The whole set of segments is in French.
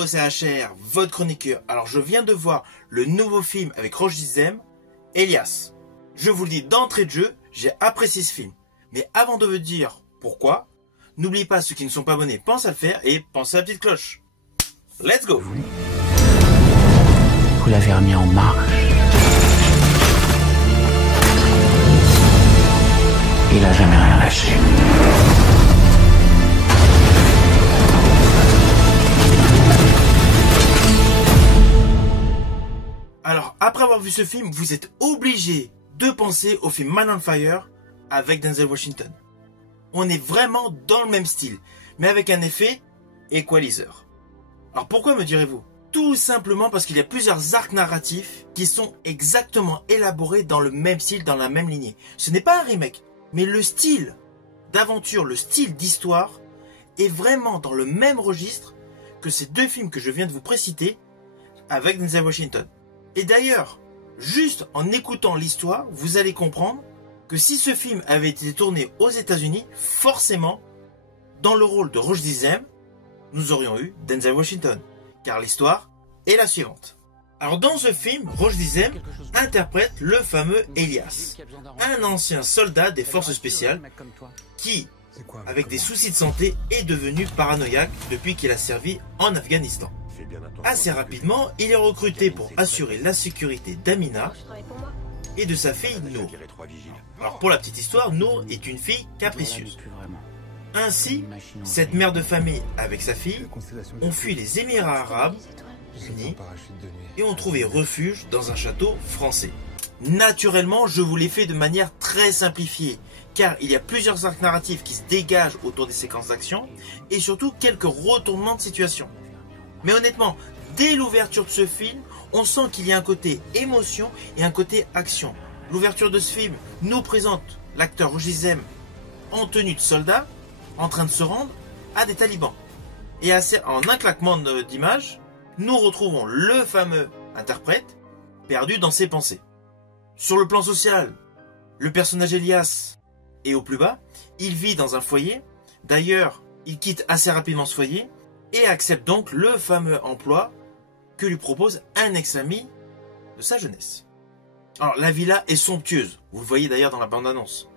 Yo, c'est HR, votre chroniqueur. Alors, je viens de voir le nouveau film avec Roche Dizem, Elias. Je vous le dis d'entrée de jeu, j'ai apprécié ce film. Mais avant de vous dire pourquoi, n'oubliez pas, ceux qui ne sont pas abonnés, pensez à le faire et pensez à la petite cloche. Let's go! Vous l'avez remis en marche. Il a jamais rien lâché. Alors, après avoir vu ce film, vous êtes obligé de penser au film Man on Fire avec Denzel Washington. On est vraiment dans le même style, mais avec un effet equalizer. Alors pourquoi me direz-vous? Tout simplement parce qu'il y a plusieurs arcs narratifs qui sont exactement élaborés dans le même style, dans la même lignée. Ce n'est pas un remake, mais le style d'aventure, le style d'histoire est vraiment dans le même registre que ces deux films que je viens de vous préciter avec Denzel Washington. Et d'ailleurs, juste en écoutant l'histoire, vous allez comprendre que si ce film avait été tourné aux États-Unis, forcément, dans le rôle de Roche Dizem, nous aurions eu Denzel Washington. Car l'histoire est la suivante. Alors dans ce film, Roche Dizem interprète le fameux Elias, un ancien soldat des forces spéciales qui, avec des soucis de santé, est devenu paranoïaque depuis qu'il a servi en Afghanistan. Assez rapidement, il est recruté pour assurer la sécurité d'Amina et de sa fille Nour. Alors pour la petite histoire, Nour est une fille capricieuse. Ainsi, cette mère de famille avec sa fille ont fui les Émirats Arabes Unis et ont trouvé refuge dans un château français. Naturellement, je vous l'ai fait de manière très simplifiée, car il y a plusieurs arcs narratifs qui se dégagent autour des séquences d'action et surtout quelques retournements de situation. Mais honnêtement, dès l'ouverture de ce film, on sent qu'il y a un côté émotion et un côté action. L'ouverture de ce film nous présente l'acteur Roche Dizem en tenue de soldat, en train de se rendre à des talibans. Et en un claquement d'images, nous retrouvons le fameux interprète perdu dans ses pensées. Sur le plan social, le personnage Elias est au plus bas, il vit dans un foyer, d'ailleurs il quitte assez rapidement ce foyer et accepte donc le fameux emploi que lui propose un ex-ami de sa jeunesse. Alors la villa est somptueuse, vous le voyez d'ailleurs dans la bande-annonce.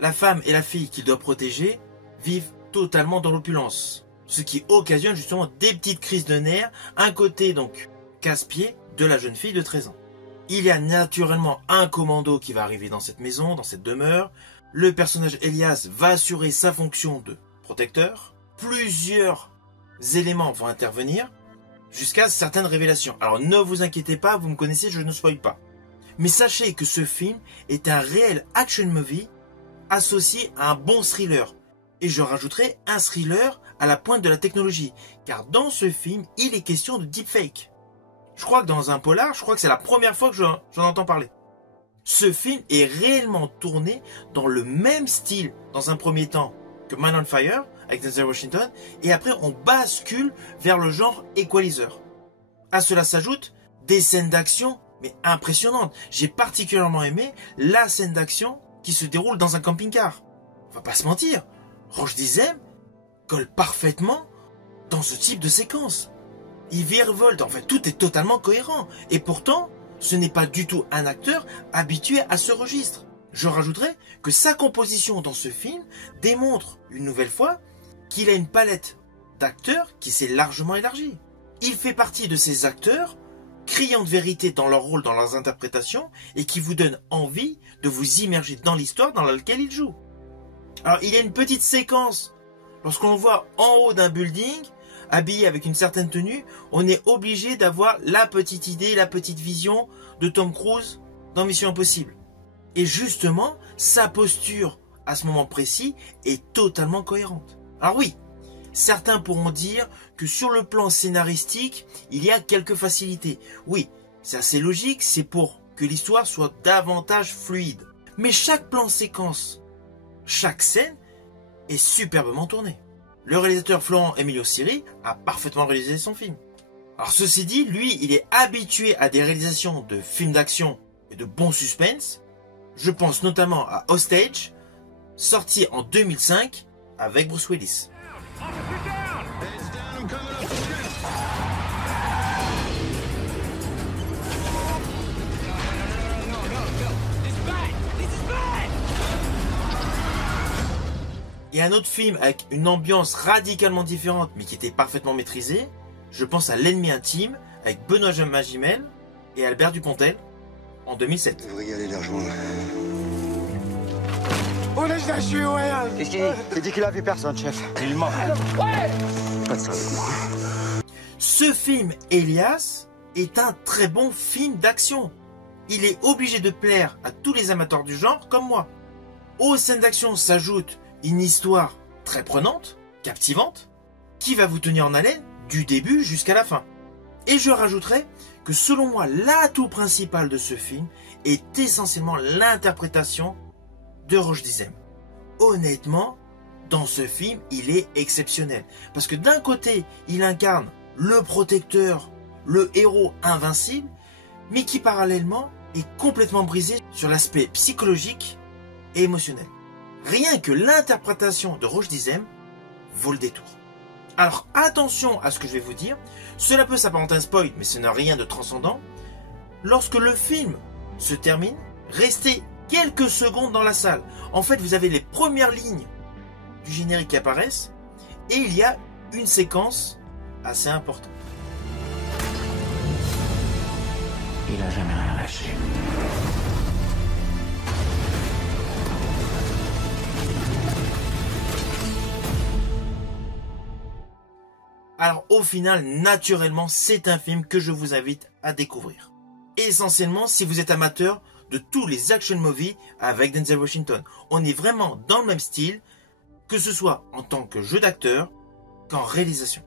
La femme et la fille qu'il doit protéger vivent totalement dans l'opulence, ce qui occasionne justement des petites crises de nerfs, un côté donc casse-pied de la jeune fille de 13 ans. Il y a naturellement un commando qui va arriver dans cette maison, dans cette demeure. Le personnage Elias va assurer sa fonction de protecteur. Plusieurs éléments vont intervenir jusqu'à certaines révélations. Alors ne vous inquiétez pas, vous me connaissez, je ne spoil pas. Mais sachez que ce film est un réel action movie associé à un bon thriller. Et je rajouterai un thriller à la pointe de la technologie. Car dans ce film, il est question de deepfake. Je crois que dans un polar, c'est la première fois que j'en entends parler. Ce film est réellement tourné dans le même style, dans un premier temps, que Man on Fire, avec Denzel Washington, et après on bascule vers le genre equalizer. À cela s'ajoutent des scènes d'action, mais impressionnantes. J'ai particulièrement aimé la scène d'action qui se déroule dans un camping-car. On va pas se mentir, Roche Dizem colle parfaitement dans ce type de séquence. Il virevolte, en fait tout est totalement cohérent. Et pourtant, ce n'est pas du tout un acteur habitué à ce registre. Je rajouterais que sa composition dans ce film démontre une nouvelle fois qu'il a une palette d'acteurs qui s'est largement élargie. Il fait partie de ces acteurs criant de vérité dans leur rôle, dans leurs interprétations, et qui vous donnent envie de vous immerger dans l'histoire dans laquelle il joue. Alors il y a une petite séquence, lorsqu'on le voit en haut d'un building, habillé avec une certaine tenue, on est obligé d'avoir la petite idée, la petite vision de Tom Cruise dans Mission Impossible. Et justement, sa posture à ce moment précis est totalement cohérente. Alors oui, certains pourront dire que sur le plan scénaristique, il y a quelques facilités. Oui, c'est assez logique, c'est pour que l'histoire soit davantage fluide. Mais chaque plan séquence, chaque scène est superbement tournée. Le réalisateur Florent Emilio Siri a parfaitement réalisé son film. Alors ceci dit, lui, il est habitué à des réalisations de films d'action et de bon suspense. Je pense notamment à Hostage, sorti en 2005 avec Bruce Willis. Et un autre film avec une ambiance radicalement différente, mais qui était parfaitement maîtrisée, je pense à L'ennemi intime, avec Benoît Magimel et Albert Dupontel, en 2007. Vous devriez aller les rejoindre. On est là, je suis royal. Qu'est-ce qu'il dit? Il dit qu'il a vu personne, chef. Il ment. Pas de ça avec moi. Ce film, Elias, est un très bon film d'action. Il est obligé de plaire à tous les amateurs du genre comme moi. Aux scènes d'action s'ajoute une histoire très prenante, captivante, qui va vous tenir en haleine du début jusqu'à la fin. Et je rajouterai que selon moi, l'atout principal de ce film est essentiellement l'interprétation de Roch Dizem. Honnêtement, dans ce film, il est exceptionnel. Parce que d'un côté, il incarne le protecteur, le héros invincible, mais qui parallèlement est complètement brisé sur l'aspect psychologique et émotionnel. Rien que l'interprétation de Roch Dizem vaut le détour. Alors attention à ce que je vais vous dire, cela peut s'apparenter à un spoil, mais ce n'est rien de transcendant. Lorsque le film se termine, restez quelques secondes dans la salle. En fait, vous avez les premières lignes du générique qui apparaissent, et il y a une séquence assez importante. Il a jamais rien lâché. Alors au final, naturellement, c'est un film que je vous invite à découvrir. Essentiellement, si vous êtes amateur de tous les action movies avec Denzel Washington. On est vraiment dans le même style, que ce soit en tant que jeu d'acteur qu'en réalisation.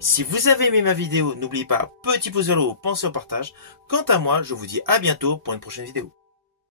Si vous avez aimé ma vidéo, n'oubliez pas, petit pouce vers le haut, pensez au partage. Quant à moi, je vous dis à bientôt pour une prochaine vidéo.